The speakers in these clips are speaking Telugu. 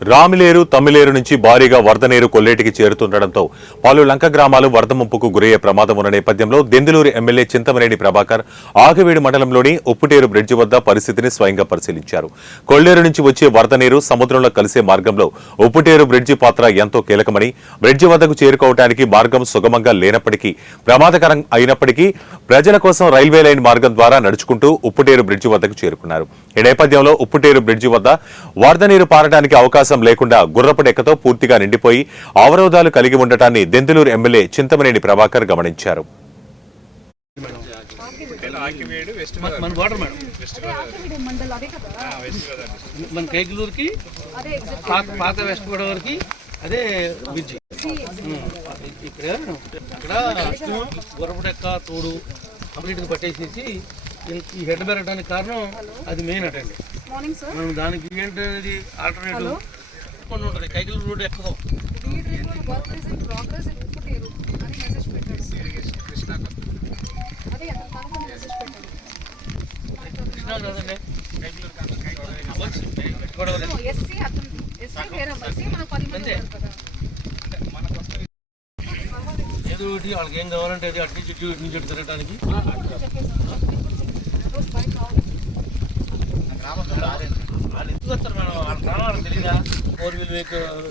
రామిలేరు తమ్మిలేరు నుంచి భారీగా వరద నీరు కొల్లేటికి చేరుతుండటంతో పలు లంక గ్రామాలు వరద ముంపుకు గురయ్యే ప్రమాదం ఉన్న నేపథ్యంలో దెందులూరు ఎమ్మెల్యే చింతమనేని ప్రభాకర్ ఆగివీడు మండలంలోని ఉప్పుటేరు బ్రిడ్జి వద్ద పరిస్థితిని స్వయంగా పరిశీలించారు. కొల్లేరు నుంచి వచ్చే వరద నీరు సముద్రంలో కలిసే మార్గంలో ఉప్పుటేరు బ్రిడ్జి పాత్ర ఎంతో కీలకమని, బ్రిడ్జి వద్దకు చేరుకోవడానికి మార్గం సుగమంగా లేనప్పటికీ ప్రమాదకరం అయినప్పటికీ ప్రజల కోసం రైల్వే లైన్ మార్గం ద్వారా నడుచుకుంటూ ఉప్పుటేరు బ్రిడ్జి వద్దకు చేరుకున్నారు. ఈ నేపథ్యంలో ఉప్పుటేరు బ్రిడ్జి వద్ద వరద నీరు పారడానికి అవకాశం లేకుండా గుర్రపు డెక్కతో పూర్తిగా నిండిపోయి అవరోధాలు కలిగి ఉండటాన్ని దెందులూరు ఎమ్మెల్యే చింతమనేని ప్రభాకర్ గమనించారు. అదే బ్రిడ్జి ఇక్కడ గుర్రపు డెక్క తోడు కంప్లీట్గా పట్టేసేసి ఈ హెడ్ పెరగడానికి కారణం అది మెయిన్ అటండి. మనం దానికి ఏంటది ఆల్టర్నేటివ్ కొన్ని ఉంటుంది. కైకిల్ రోడ్ ఎక్కదో కృష్ణా కదండి, ఏదో ఒకటి వాళ్ళకి ఏం కావాలంటే అది అటు నుంచి తిరగడానికి వాళ్ళు ఎందుకు వస్తారు మేడం? వాళ్ళ గ్రామాలకు తెలియదా 4 వీల్ వెహికల్?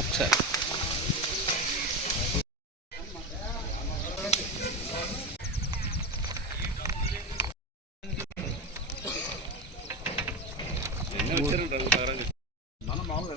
ఒకసారి మనం మామూలు